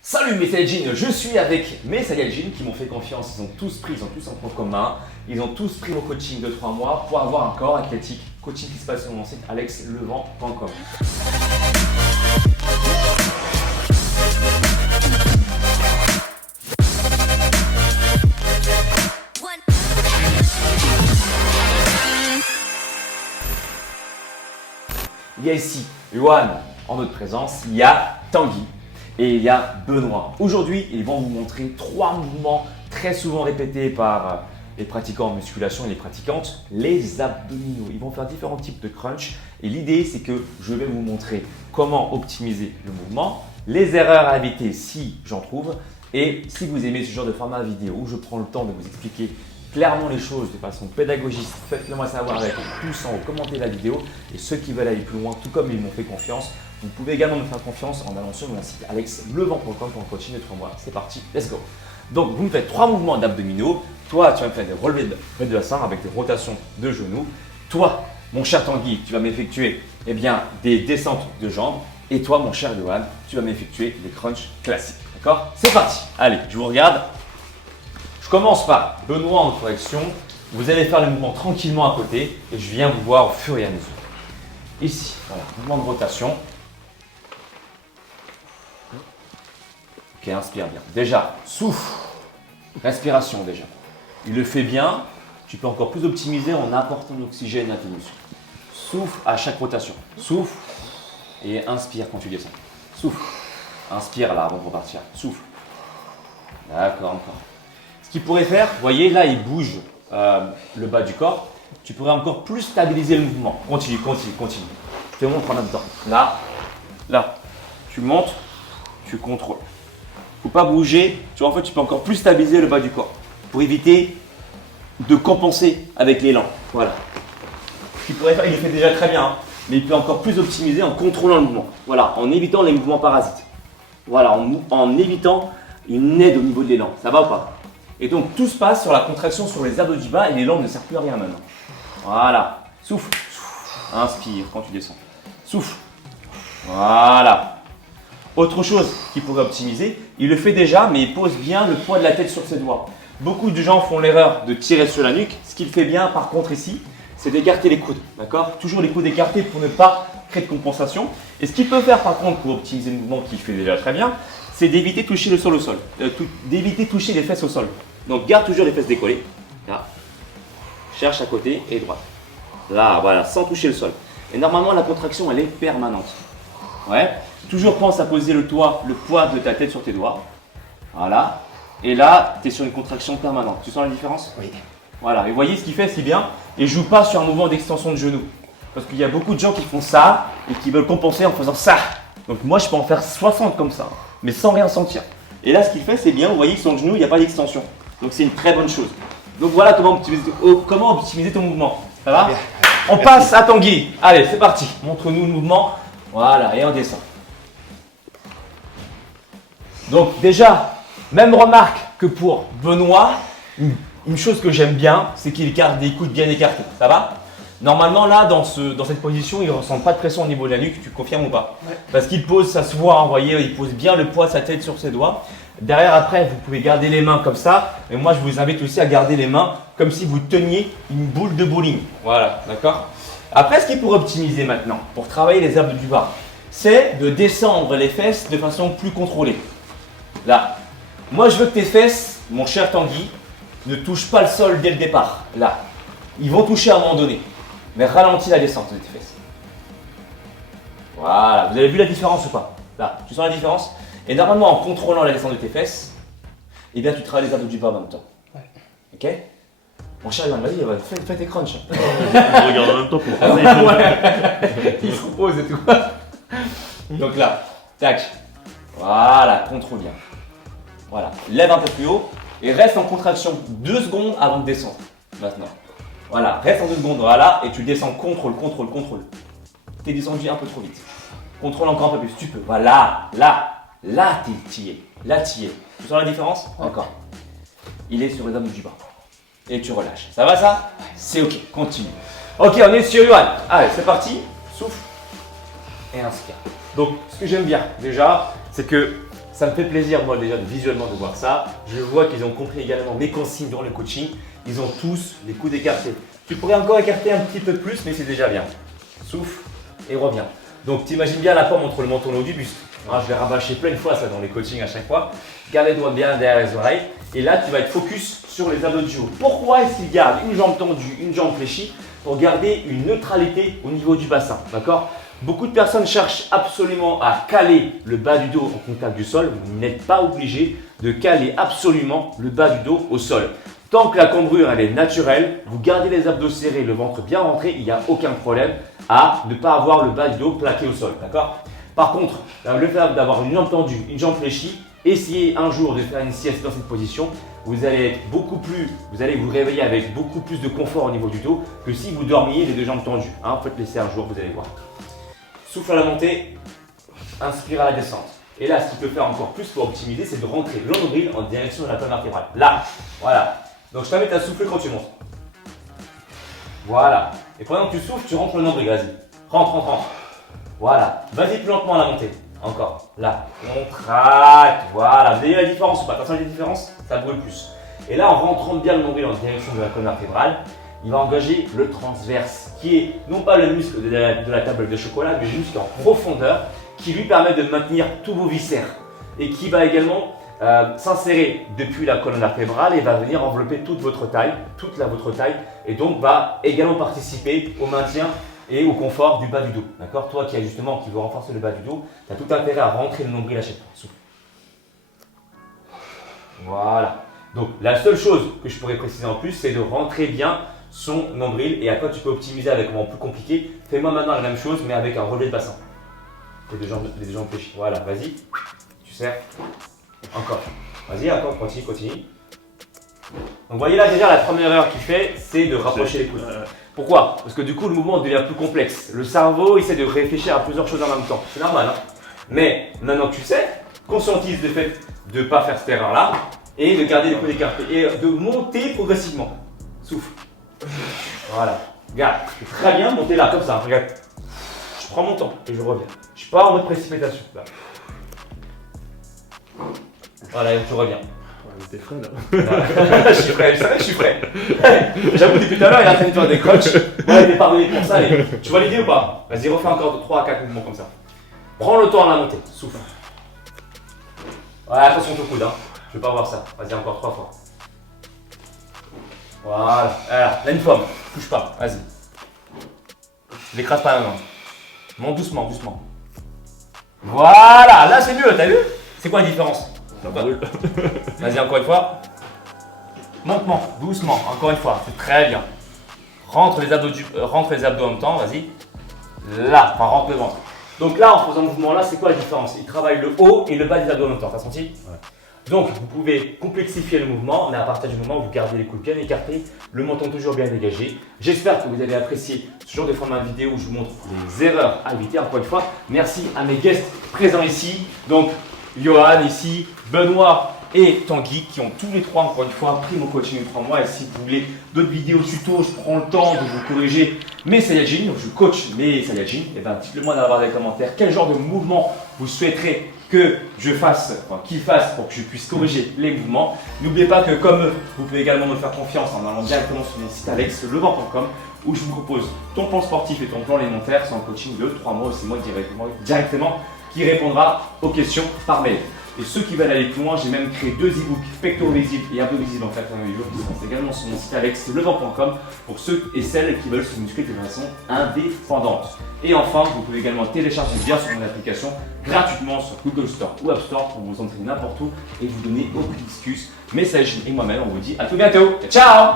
Salut mes Saiyajins, je suis avec mes Saiyajins qui m'ont fait confiance, ils ont tous un point commun, ils ont tous pris mon coaching de 3 mois pour avoir un corps athlétique. Coaching qui se passe sur mon site alexlevent.com. Il y a ici Yohan en notre présence, il y a Tanguy et il y a Benoît. Aujourd'hui, ils vont vous montrer 3 mouvements très souvent répétés par les pratiquants en musculation et les pratiquantes, les abdominaux. Ils vont faire différents types de crunch et l'idée c'est que je vais vous montrer comment optimiser le mouvement, les erreurs à éviter si j'en trouve et si vous aimez ce genre de format vidéo où je prends le temps de vous expliquer clairement les choses de façon pédagogique, faites-le moi savoir avec un pouce en haut, commentez la vidéo et ceux qui veulent aller plus loin, tout comme ils m'ont fait confiance, vous pouvez également me faire confiance en allant sur mon site alexlevent.com pour un coaching de 3 mois. C'est parti, let's go. Donc vous me faites 3 mouvements d'abdominaux. Toi, tu vas me faire des relevés de bassin avec des rotations de genoux. Toi, mon cher Tanguy, tu vas m'effectuer des descentes de jambes. Et toi, mon cher Yohan, tu vas m'effectuer des crunchs classiques. D'accord? C'est parti. Allez, je vous regarde. Je commence par Benoît en correction. Vous allez faire le mouvement tranquillement à côté et je viens vous voir au fur et à mesure. Ici, voilà, mouvement de rotation. Ok, inspire bien. Déjà, souffle. Respiration déjà. Il le fait bien. Tu peux encore plus optimiser en apportant de l'oxygène à tes muscles. Souffle à chaque rotation. Souffle et inspire quand tu descends. Souffle. Inspire là avant de repartir. Souffle. D'accord, encore. Ce qu'il pourrait faire, vous voyez, là, il bouge le bas du corps. Tu pourrais encore plus stabiliser le mouvement. Continue, continue, continue. Je te montre en même temps. Là, là. Tu montes, tu contrôles. Il ne faut pas bouger. Tu vois, en fait, tu peux encore plus stabiliser le bas du corps pour éviter de compenser avec l'élan. Voilà. Ce qu'il pourrait faire, il le fait déjà très bien, hein, mais il peut encore plus optimiser en contrôlant le mouvement. Voilà, en évitant les mouvements parasites. Voilà, en évitant une aide au niveau de l'élan. Ça va ou pas? Et donc, tout se passe sur la contraction sur les abdos du bas et l'élan ne sert plus à rien maintenant. Voilà. Souffle. Inspire quand tu descends. Souffle. Voilà. Autre chose qu'il pourrait optimiser, il le fait déjà, mais il pose bien le poids de la tête sur ses doigts. Beaucoup de gens font l'erreur de tirer sur la nuque. Ce qu'il fait bien, par contre, ici, c'est d'écarter les coudes. D'accord? Toujours les coudes écartés pour ne pas créer de compensation. Et ce qu'il peut faire, par contre, pour optimiser le mouvement qu'il fait déjà très bien, c'est d'éviter de toucher le sol au sol. D'éviter de toucher les fesses au sol. Donc, garde toujours les fesses décollées. Là. Cherche à côté et droite. Là, voilà, sans toucher le sol. Et normalement, la contraction, elle est permanente. Ouais. Toujours pense à poser le poids de ta tête sur tes doigts. Voilà. Et là, tu es sur une contraction permanente. Tu sens la différence? Oui. Voilà. Et vous voyez ce qu'il fait, c'est bien. Et joue pas sur un mouvement d'extension de genou. Parce qu'il y a beaucoup de gens qui font ça et qui veulent compenser en faisant ça. Donc moi, je peux en faire 60 comme ça, mais sans rien sentir. Et là, ce qu'il fait, c'est bien. Vous voyez que son genou, il n'y a pas d'extension. Donc c'est une très bonne chose. Donc voilà comment optimiser ton mouvement. Ça va? On passe à Tanguy. Allez, c'est parti. Montre-nous le mouvement. Voilà, et on descend. Donc déjà, même remarque que pour Benoît, une chose que j'aime bien, c'est qu'il garde des coudes bien écartés. Ça va? Normalement là, dans cette position, il ne ressent pas de pression au niveau de la nuque. Tu confirmes ou pas? Ouais. Parce qu'il pose, ça se voit, vous voyez, il pose bien le poids de sa tête sur ses doigts. Derrière, après, vous pouvez garder les mains comme ça. Et moi, je vous invite aussi à garder les mains comme si vous teniez une boule de bowling. Voilà, d'accord? Après, ce qu'il pourrait optimiser maintenant, pour travailler les abdos du bas, c'est de descendre les fesses de façon plus contrôlée. Là. Moi, je veux que tes fesses, mon cher Tanguy, ne touchent pas le sol dès le départ. Là. Ils vont toucher à un moment donné. Mais ralentis la descente de tes fesses. Voilà. Vous avez vu la différence ou pas? Là. Tu sens la différence? Et normalement, en contrôlant la descente de tes fesses, eh bien, tu travailles les abdos du bas en même temps. Ouais. Ok? Mon cher Yohan, vas-y, fais tes crunchs. Je regarde en même temps pour faire ça. Ouais. Il se repose et tout. Donc là, tac. Voilà, contrôle bien. Voilà, lève un peu plus haut et reste en contraction 2 secondes avant de descendre. Maintenant. Voilà, reste en 2 secondes, voilà, et tu descends, contrôle, contrôle, contrôle. T'es descendu un peu trop vite. Contrôle encore un peu plus, tu peux. Voilà, là, t'y es. Là, t'y es. Tu sens la différence? Encore. Il est sur les abdos du bas. Et tu relâches. Ça va ça? C'est ok, continue. Ok, on est sur Yohan. Allez, c'est parti. Souffle et inspire. Donc, ce que j'aime bien déjà, c'est que Ça me fait plaisir, moi, déjà, visuellement de voir ça. Je vois qu'ils ont compris également mes consignes durant le coaching. Ils ont tous les coudes écartés. Tu pourrais encore écarter un petit peu plus, mais c'est déjà bien. Souffle et reviens. Donc, tu imagines bien la pomme entre le menton et le haut du buste. Hein, je l'ai rabâché plein de fois ça dans les coachings à chaque fois. Garde les doigts bien derrière les oreilles. Et là, tu vas être focus sur les abdos du haut. Pourquoi est-ce qu'il garde une jambe tendue, une jambe fléchie? Pour garder une neutralité au niveau du bassin. D'accord? Beaucoup de personnes cherchent absolument à caler le bas du dos en contact du sol. Vous n'êtes pas obligé de caler absolument le bas du dos au sol. Tant que la cambrure elle est naturelle, vous gardez les abdos serrés, le ventre bien rentré, il n'y a aucun problème à ne pas avoir le bas du dos plaqué au sol. D'accord? Par contre, le fait d'avoir une jambe tendue, une jambe fléchie, essayez un jour de faire une sieste dans cette position. Vous allez vous réveiller avec beaucoup plus de confort au niveau du dos que si vous dormiez les deux jambes tendues. Hein, faites laisser un jour, vous allez voir. Souffle à la montée, inspire à la descente. Et là, ce qu'il peut faire encore plus pour optimiser, c'est de rentrer le nombril en direction de la colonne vertébrale. Là, voilà. Donc je t'invite à souffler quand tu montes. Voilà. Et pendant que tu souffles, tu rentres le nombril, vas-y. Rentre, rentre, rentre. Voilà. Vas-y plus lentement à la montée. Encore. Là. Contracte. Voilà. Vous voyez la différence ou pas? Attention à la différence, ça brûle plus. Et là, en rentrant bien le nombril en direction de la colonne vertébrale, il va engager le transverse, qui est non pas le muscle de la table de chocolat, mais le muscle en profondeur, qui lui permet de maintenir tous vos viscères et qui va également s'insérer depuis la colonne vertébrale et va venir envelopper toute votre taille, et donc va également participer au maintien et au confort du bas du dos. D'accord? Toi qui veux renforcer le bas du dos, tu as tout intérêt à rentrer le nombril à chaque fois. Souffle. Voilà. Donc la seule chose que je pourrais préciser en plus, c'est de rentrer bien son nombril, et après tu peux optimiser avec un moment plus compliqué. Fais-moi maintenant la même chose mais avec un relevé de bassin. Les deux jambes fléchies. Voilà, vas-y. Tu serres. Encore. Vas-y, encore, continue. Donc vous voyez là déjà la première erreur qu'il fait, c'est de rapprocher les coudes. Pourquoi? Parce que du coup le mouvement devient plus complexe. Le cerveau essaie de réfléchir à plusieurs choses en même temps. C'est normal, hein? Mais maintenant que tu sais, conscientise le fait de ne pas faire cette erreur là et de garder les coudes écartés et de monter progressivement. Souffle. Voilà. Regarde, très bien, montez là, comme ça. Regarde. Je prends mon temps et je reviens. Je ne suis pas en mode précipitation. Là. Voilà, et je reviens. T'es frais là. Je suis prêt, vous savez que je suis prêt. J'avoue, depuis tout à l'heure, il a traîné des coachs. Ouais, il est pardonné pour ça. Tu vois l'idée ou pas? Vas-y, refais encore 3 à 4 mouvements comme ça. Prends le temps à la montée. Souffle. Ouais, attention au coude, hein. Je veux pas voir ça. Vas-y, encore 3 fois. Voilà. Alors, là, une pomme. Touche pas. Vas-y. L'écrase pas maintenant. Monte doucement, doucement. Voilà. Là, c'est mieux. T'as vu? C'est quoi la différence? Ça brûle. Vas-y, encore une fois. Montement, doucement. Encore une fois. C'est très bien. Rentre les abdos en même temps. Vas-y. Là. Enfin, rentre le ventre. Donc là, en faisant le mouvement là, c'est quoi la différence? Il travaille le haut et le bas des abdos en même temps. T'as senti? Ouais. Donc, vous pouvez complexifier le mouvement, mais à partir du moment où vous gardez les coudes bien écartés, le menton toujours bien dégagé. J'espère que vous avez apprécié ce genre de format vidéo où je vous montre les erreurs à éviter. Encore une fois, merci à mes guests présents ici. Donc, Johan ici, Benoît et Tanguy qui ont tous les trois, encore une fois, pris mon coaching de 3 mois. Et si vous voulez d'autres vidéos tuto, je prends le temps de vous corriger mes Saiyajin. Donc, je coach mes Saiyajin. Et bien, dites-le moi dans les commentaires quel genre de mouvement vous souhaiterez que je fasse, qu'il fasse pour que je puisse corriger les mouvements. N'oubliez pas que comme eux, vous pouvez également me faire confiance en allant directement sur mon site alexlevent.com où je vous propose ton plan sportif et ton plan alimentaire. C'est un coaching de 3 mois, c'est moi directement qui répondra aux questions par mail. Et ceux qui veulent aller plus loin, j'ai même créé 2 e-books pectoraux visibles et abdos visibles en 88 jours qui sont également sur mon site alexlevent.com pour ceux et celles qui veulent se muscler de façon indépendante. Et enfin, vous pouvez également télécharger bien sur mon application gratuitement sur Google Store ou App Store pour vous entraîner n'importe où et vous donner aucune excuse. Mais Saiyajin et moi-même, on vous dit à tout bientôt. Ciao!